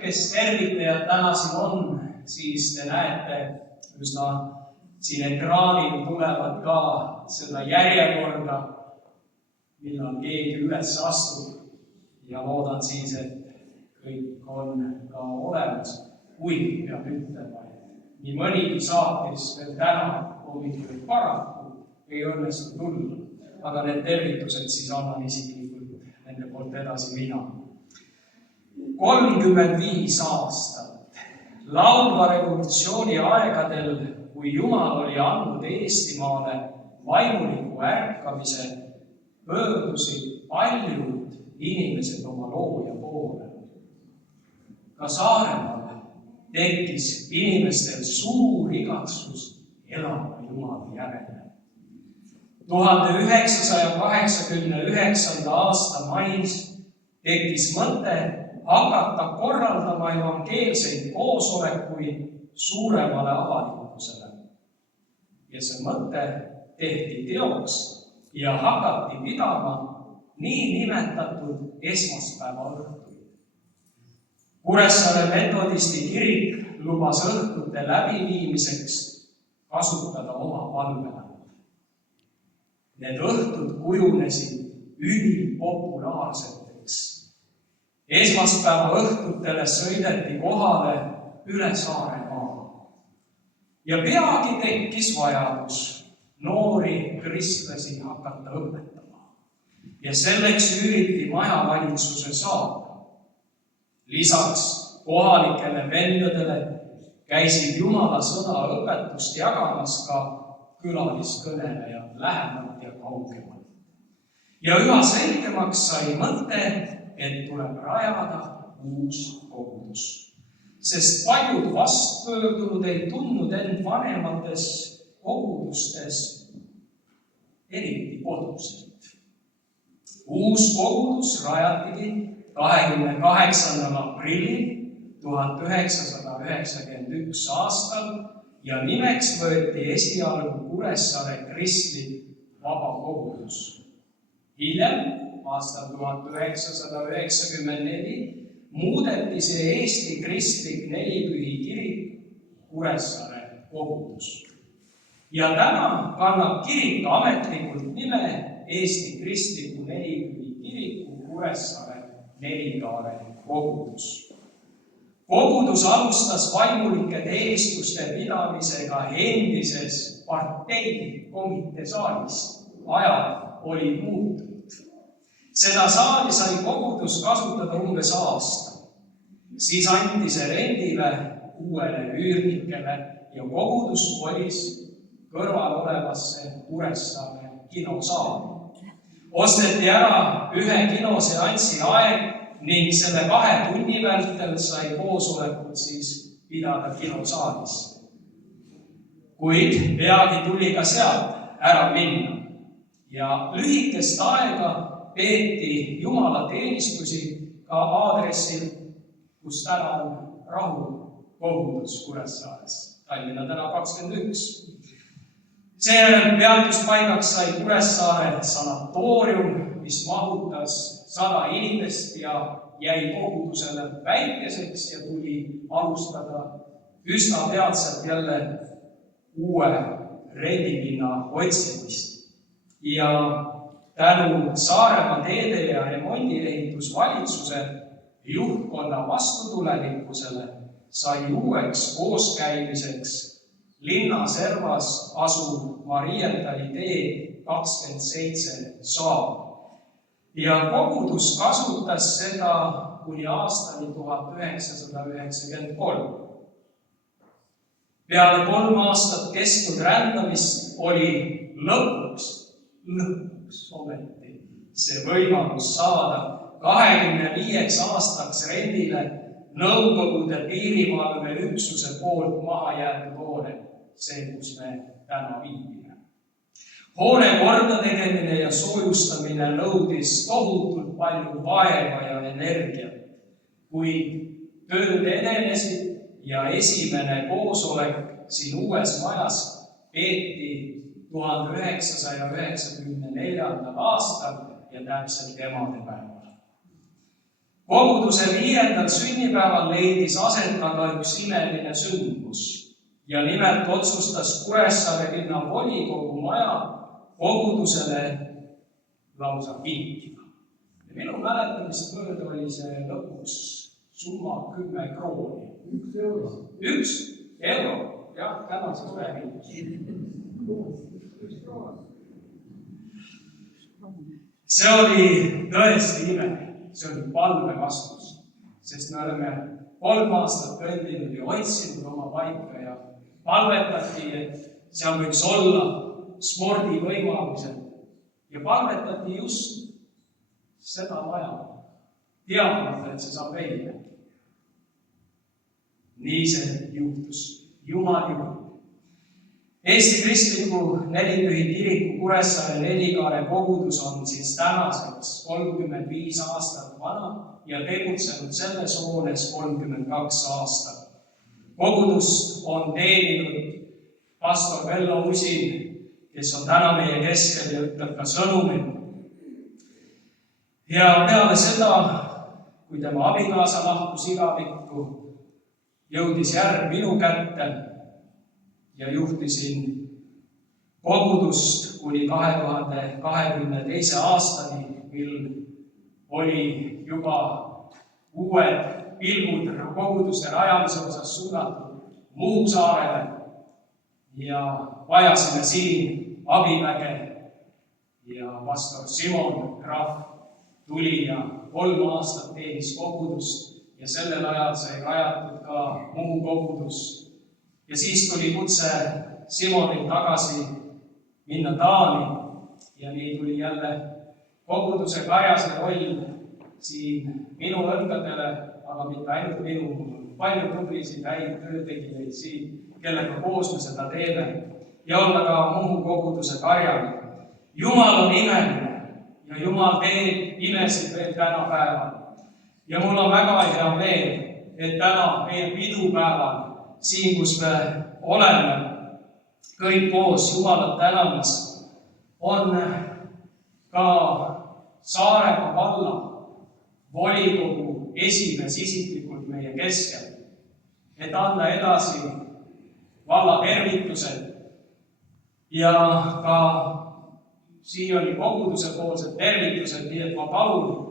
Kes tervitajad täna siin on, siis te näete üsna siin ekraanil tulevad ka seda järjekorda, millal keegi üles astub ja loodan siis, et kõik on ka olemas. Kuid peab ütlema, et nii mõnigi saatis veel täna hommikul paraku ei õnnestu tulla, aga need tervitused siis annan isiklikult nende poolt edasi mina. 35 aastat laulva revolutsiooni aegadel, kui Jumal oli andnud Eestimaale vaimuliku ärkamise, pöördusid paljud inimesed oma looja poole. Ka Saaremaal tekkis inimestel suur igatsus elada Jumala järele. 1989. aasta mais tekkis mõte hakata korraldama evangeelseid koosolekuid suuremale avalikkusele. Ja see mõte tehti teoks ja hakati pidama nii nimetatud esmaspäeva õhtuid. Kuressaare metodisti kirik lubas õhtute läbiviimiseks kasutada oma palvele. Need õhtud kujunesid ülipopulaarseteks. Esmaspäeva õhtutele sõideti kohale üle Saaremaa. Ja peagi tekkis vajadus noori kristlasi hakata õpetama. Ja selleks üüriti majavalitsuse saada. Lisaks kohalikele vendadele käisid Jumala sõna õpetust jagamas ka külaliskõnelejad lähemalt ja kaugemalt. Ja üha selgemaks sai mõte, et tuleb rajada uus kogudus. Sest paljud vastpöördunud ei tundnud end vanemates kogudustes eriti koduselt. Uus kogudus rajatigi 28. aprillil 1991 aastal ja nimeks võeti esialgu Kuressaare kristlik vabakogudus. Hiljem, aastal 1994, muudeti see Eesti kristlik nelipühi kirik Kuressaare kogudus. Ja täna kannab kirik ametlikult nime Eesti kristliku nelipühi kiriku Kuressaare Nelikaare kogudus. Kogudus alustas vaimulike teenistuste pidamisega endises parteikomitee saalis. Ajad olid muutunud. Seda saali sai kogudus kasutada umbes aasta. Siis anti see rendile uuele üürnikele ja kogudus kolis kõrval olevasse Kuressaare kinosaali. Osteti ära ühe kinoseansi aeg ning selle 2 tunni vältel sai koosolekut siis pidada kinosaalis. Kuid peagi tuli ka sealt ära minna ja lühikest aega peeti Jumala teenistusi ka aadressil, kus täna on Rahu kogudus Kuressaares, Tallinna tänav 21. Seejärel peatuspaigaks sai Kuressaare sanatoorium, mis mahutas 100 inimest ja jäi kogudusele väikeseks ja tuli alustada üsna peatselt jälle uue rendipinna otsimist. Ja tänu Saaremaa teede ja remondiehitusvalitsuse juhtkonna vastutulelikkusele sai uueks kooskäimiseks linna servas asuv Mariendali tee 27 saal. Ja kogudus kasutas seda kuni aastani 1993. Peale 3 aastat kestnud rändamist oli lõpuks ometi see võimalus saada 25 aastaks rendile Nõukogude piirivalveüksuse poolt maha jäetud hoone, see, kus me täna viibime. Hoone kordategemine ja soojustamine nõudis tohutult palju vaeva ja energiat, kuid tööd edenesid ja esimene koosolek siin uues majas peeti 1994. aastal ja täpselt emadepäeval. Koguduse 5. sünnipäeval leidis aset aga üks imeline sündmus ja nimelt otsustas Kuressaare linna volikogu maja kogudusele lausa kinkida. Ja minu mäletamist mööda oli see lõpuks summa 10 krooni. 1 euro. 1 euro, jah, tänaseks räägin. See oli tõesti imeline, see oli palve vastus, sest me oleme 3 aastat kõndinud ja otsinud oma paika ja palvetati, et seal võiks olla spordivõimalused ja palvetati just seda maja, teadmata, et see saab välja. Nii see juhtus, Jumal juhul. Eesti Kristliku Nelipühi Kiriku Kuressaare Nelikaare kogudus on siis tänaseks 35 aastat vana ja tegutsenud selles hoones 32 aastat. Kogudust on teeninud pastor Vello Usin, kes on täna meie keskel ja ütleb ka sõnumit. Ja peale seda, kui tema abikaasa lahkus igavikku, jõudis järg minu kätte ja juhtisin kogudust kuni 2022. aastani, mil oli juba uued pilgud koguduste rajamise osas suunatud Muhu saarele ja vajasime siin abiväge ja pastor Simon Krahv tuli ja 3 aastat teenis kogudust ja sellel ajal sai rajatud ka Muhu kogudus. Ja siis tuli kutse Simonil tagasi minna Taani ja nii tuli jälle koguduse karjase roll siin minu õlgadele, aga mitte ainult minu, palju tublisid häid töötegijaid siin, kellega koos me seda teeme ja olla ka Muhu koguduse karjane. Jumal on imeline ja Jumal teeb imesid veel tänapäeval. Ja mul on väga hea meel, et täna meil pidupäeval siin, kus me oleme kõik koos Jumalat tänamas, on ka Saaremaa valla volikogu esimees isiklikult meie keskel, et anda edasi valla tervitused ja ka siia oli koguduse poolsed tervitused, nii et ma palun